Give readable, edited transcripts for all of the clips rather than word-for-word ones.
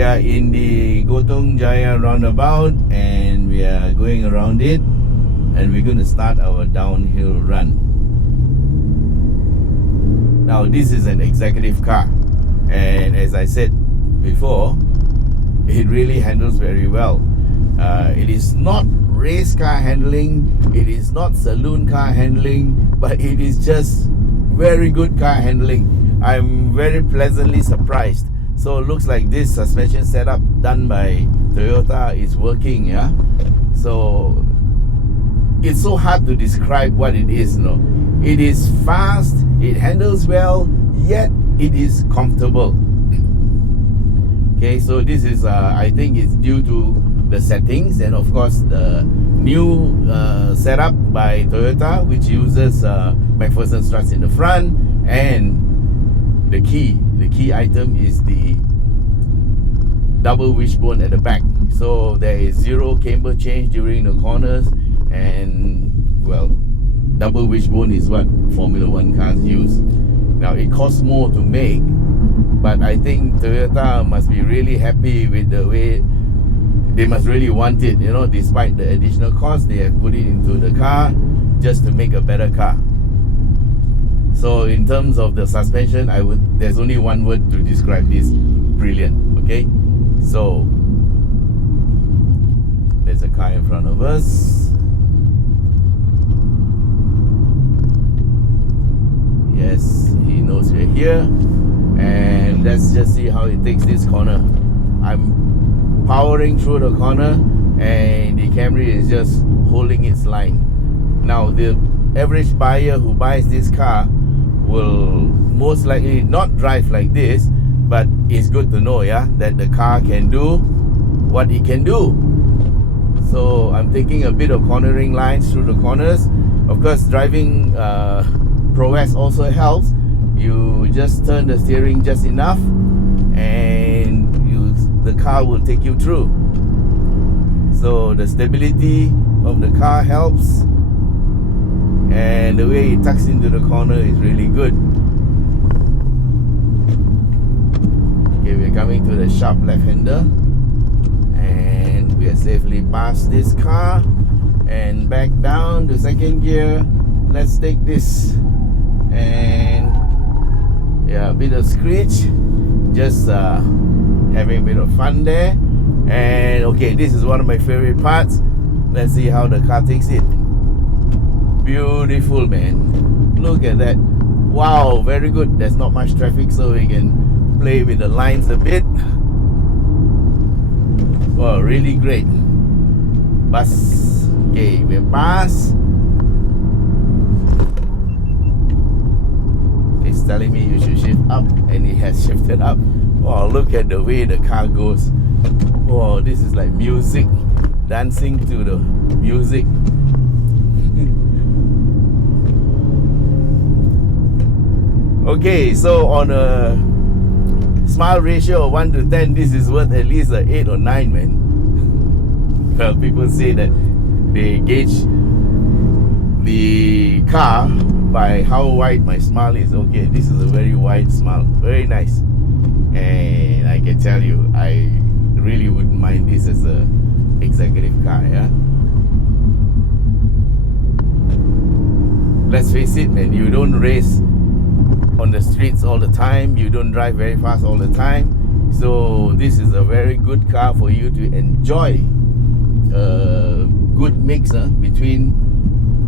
We are in the Gotong Jaya roundabout and we are going around it, and we're going to start our downhill run. Now this is an executive car, and as I said before, it really handles very well. It is not race car handling, it is not saloon car handling, but it is just very good car handling. I'm very pleasantly surprised. So it looks like this suspension setup done by Toyota is working, yeah. So it's so hard to describe what it is, you know. It is fast, it handles well, yet it is comfortable. Okay, so this is I think it's due to the settings, and of course the new setup by Toyota, which uses McPherson struts in the front, and the key item is the double wishbone at the back. So there is zero camber change during the corners, and well, double wishbone is what Formula 1 cars use. Now it costs more to make, but I think Toyota must be really happy with the way they must really want it, you know, despite the additional cost, they have put it into the car just to make a better car. So in terms of the suspension, there's only one word to describe this: brilliant. Okay, so there's a car in front of us. Yes, he knows we're here, and let's just see how it takes this corner. I'm powering through the corner, and the Camry is just holding its line. Now the average buyer who buys this car will most likely not drive like this, but it's good to know, yeah, that the car can do what it can do. So I'm taking a bit of cornering lines through the corners. Of course, driving prowess also helps. You just turn the steering just enough, and the car will take you through. So the stability of the car helps, and the way it tucks into the corner is really good. Okay, we're coming to the sharp left-hander, and we are safely past this car and back down to second gear. Let's take this, and yeah, a bit of screech, just having a bit of fun there. And okay, this is one of my favorite parts. Let's see how the car takes it. Beautiful, man. Look at that. Wow, very good. There's not much traffic, so we can play with the lines a bit. Wow, really great. Bus. Okay, we're past. It's telling me you should shift up, and it has shifted up. Wow, look at the way the car goes. Wow, this is like music, dancing to the music. Okay, so on a smile ratio of 1 to 10, this is worth at least an 8 or 9, man. Well, people say that they gauge the car by how wide my smile is. Okay, this is a very wide smile, very nice. And I can tell you, I really wouldn't mind this as a executive car, yeah. Let's face it, man, you don't race on the streets all the time, you don't drive very fast all the time, so this is a very good car for you to enjoy a good mix between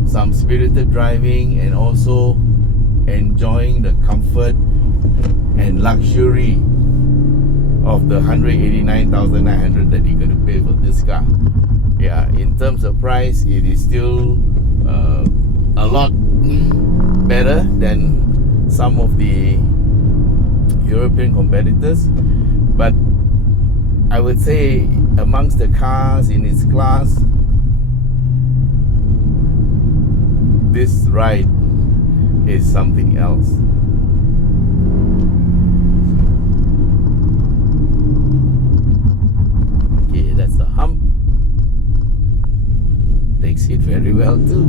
some spirited driving and also enjoying the comfort and luxury of the 189,900 that you're going to pay for this car. Yeah, in terms of price, it is still a lot better than some of the European competitors, but I would say amongst the cars in its class, this ride is something else. Okay, that's the hump. Takes it very well too.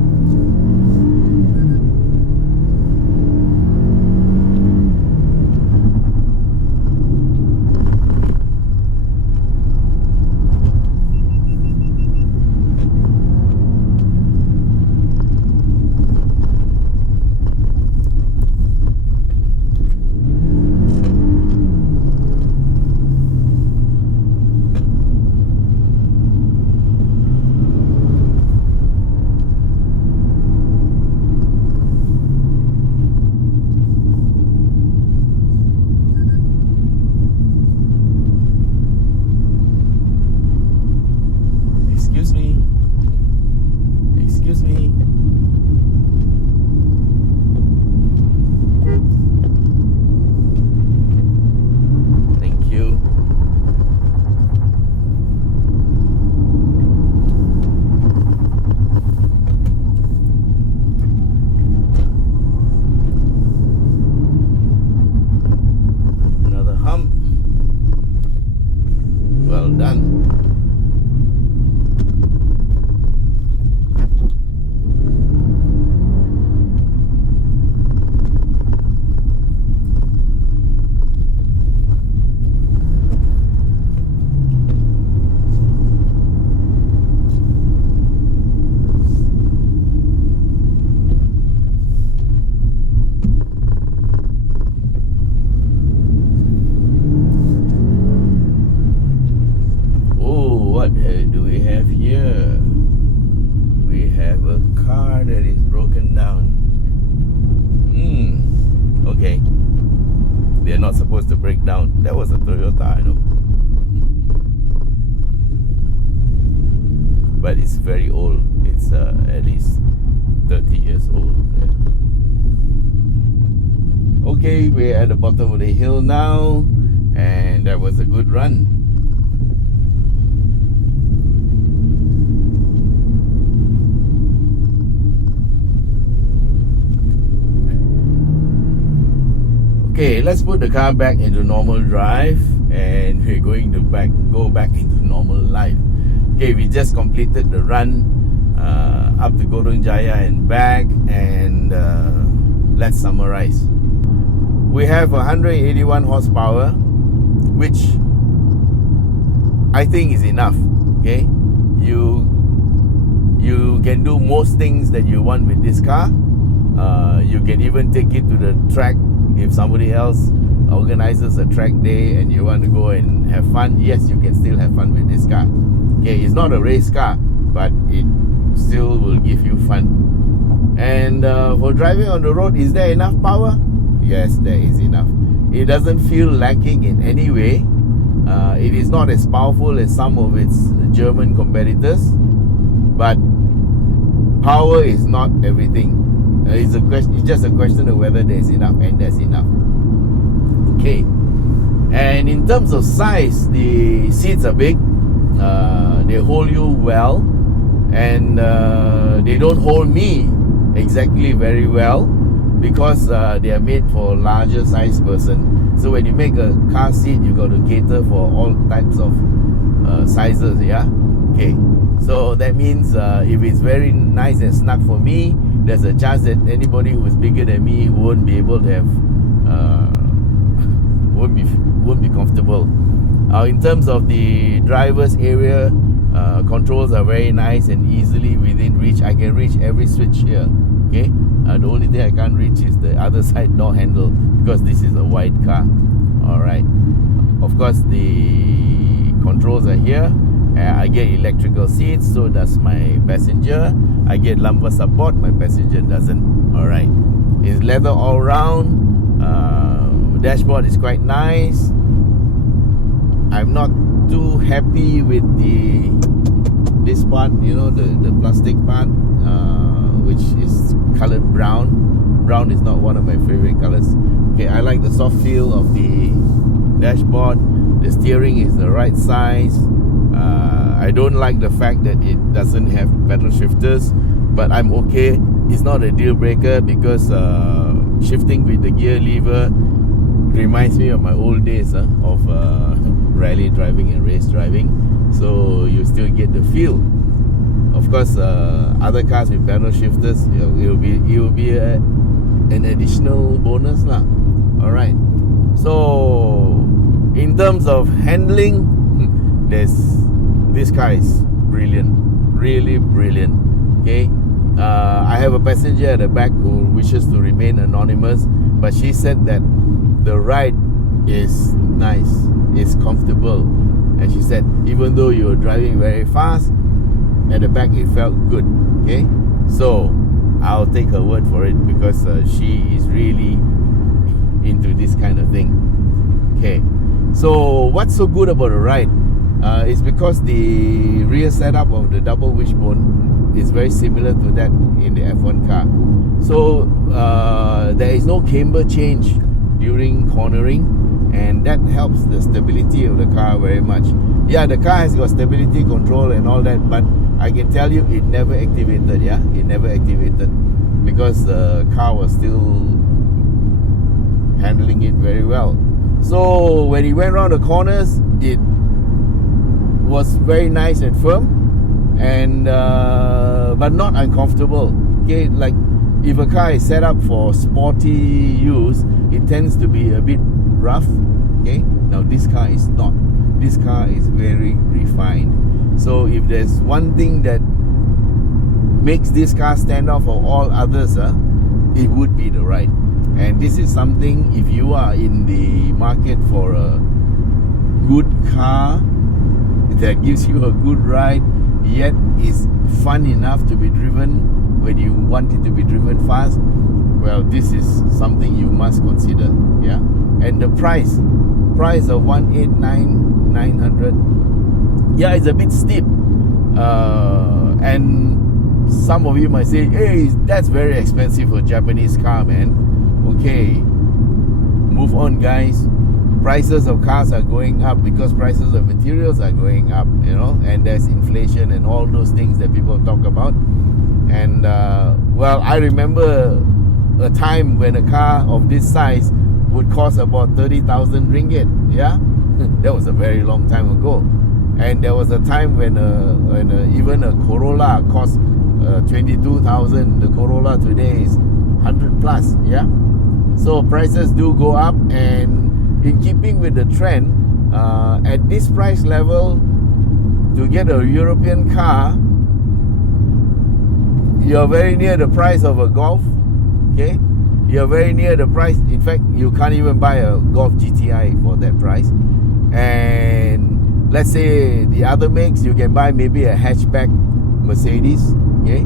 broken down. Okay. They're not supposed to break down. That was a Toyota, I know. But it's very old. It's at least 30 years old. Yeah. Okay, we're at the bottom of the hill now, and that was a good run. Okay, let's put the car back into normal drive, and we're going to go back into normal life. Okay, we just completed the run up to Godong Jaya and back, and let's summarize. We have 181 horsepower, which I think is enough. Okay, you can do most things that you want with this car. You can even take it to the track. If somebody else organizes a track day and you want to go and have fun, yes, you can still have fun with this car. Okay, it's not a race car, but it still will give you fun. And for driving on the road, is there enough power? Yes, there is enough. It doesn't feel lacking in any way. It is not as powerful as some of its German competitors, but power is not everything. It's just a question of whether there's enough, and there's enough. Okay. And in terms of size, the seats are big. They hold you well, and they don't hold me exactly very well, because they are made for a larger size person. So when you make a car seat, you got to cater for all types of sizes. Yeah. Okay. So that means if it's very nice and snug for me, there's a chance that anybody who is bigger than me won't be able to have won't be comfortable. In terms of the driver's area, controls are very nice and easily within reach. I can reach every switch here. Okay, the only thing I can't reach is the other side door handle, because this is a wide car. All right. Of course, the controls are here. I get electrical seats, so does my passenger. I get lumbar support, my passenger doesn't. Alright. It's leather all round. Dashboard is quite nice. I'm not too happy with this part, the plastic part, which is colored brown. Brown is not one of my favorite colors. Okay, I like the soft feel of the dashboard. The steering is the right size. I don't like the fact that it doesn't have pedal shifters, but I'm okay. It's not a deal breaker, because shifting with the gear lever reminds me of my old days of rally driving and race driving. So you still get the feel. Of course, other cars with pedal shifters, it will be an additional bonus lah. All right. So in terms of handling, this car is brilliant, really brilliant. Okay, I have a passenger at the back who wishes to remain anonymous, but she said that the ride is nice, it's comfortable, and she said even though you were driving very fast, at the back it felt good. Okay, so I'll take her word for it, because she is really into this kind of thing. Okay, so what's so good about the ride? It's because the rear setup of the double wishbone is very similar to that in the F1 car. So there is no camber change during cornering, and that helps the stability of the car very much. Yeah, the car has got stability control and all that, but I can tell you it never activated. Yeah, it never activated, because the car was still handling it very well. So when it went around the corners, it was very nice and firm, and but not uncomfortable. Okay, like if a car is set up for sporty use, it tends to be a bit rough. Okay, now this car is not. This car is very refined. So if there's one thing that makes this car stand out for all others, it would be the ride. And this is something, if you are in the market for a good car that gives you a good ride, yet is fun enough to be driven when you want it to be driven fast, well, this is something you must consider. Yeah, and the price of 189,900. Yeah, it's a bit steep. And some of you might say, hey, that's very expensive for a Japanese car, man. Okay, move on, guys. Prices of cars are going up because prices of materials are going up, you know, and there's inflation and all those things that people talk about. And well, I remember a time when a car of this size would cost about 30,000 ringgit. Yeah, that was a very long time ago. And there was a time when even a Corolla cost 22,000. The Corolla today is 100 plus. Yeah, so prices do go up, and in keeping with the trend, at this price level, to get a European car, you're very near the price of a Golf. Okay, you're very near the price. In fact, you can't even buy a Golf GTI for that price. And let's say the other makes, you can buy maybe a hatchback Mercedes. Okay,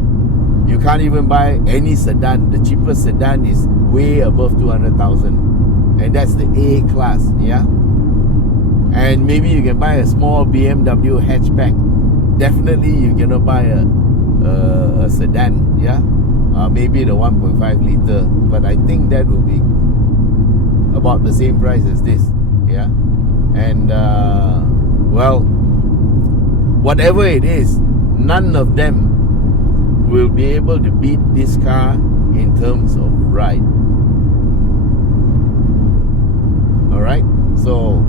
you can't even buy any sedan. The cheapest sedan is way above 200,000. And that's the A class, yeah. And maybe you can buy a small BMW hatchback. Definitely, you cannot buy a sedan, yeah. Maybe the 1.5 liter, but I think that will be about the same price as this, yeah. And well, whatever it is, none of them will be able to beat this car in terms of ride. Alright, so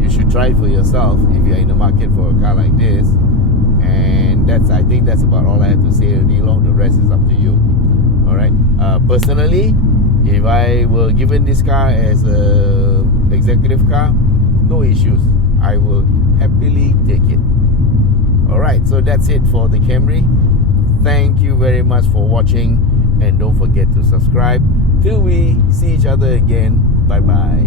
you should try it for yourself if you're in the market for a car like this. And I think that's about all I have to say already. The rest is up to you. Alright, personally, if I were given this car as a executive car, no issues. I will happily take it. Alright, so that's it for the Camry. Thank you very much for watching, and don't forget to subscribe. Till we see each other again. Bye bye.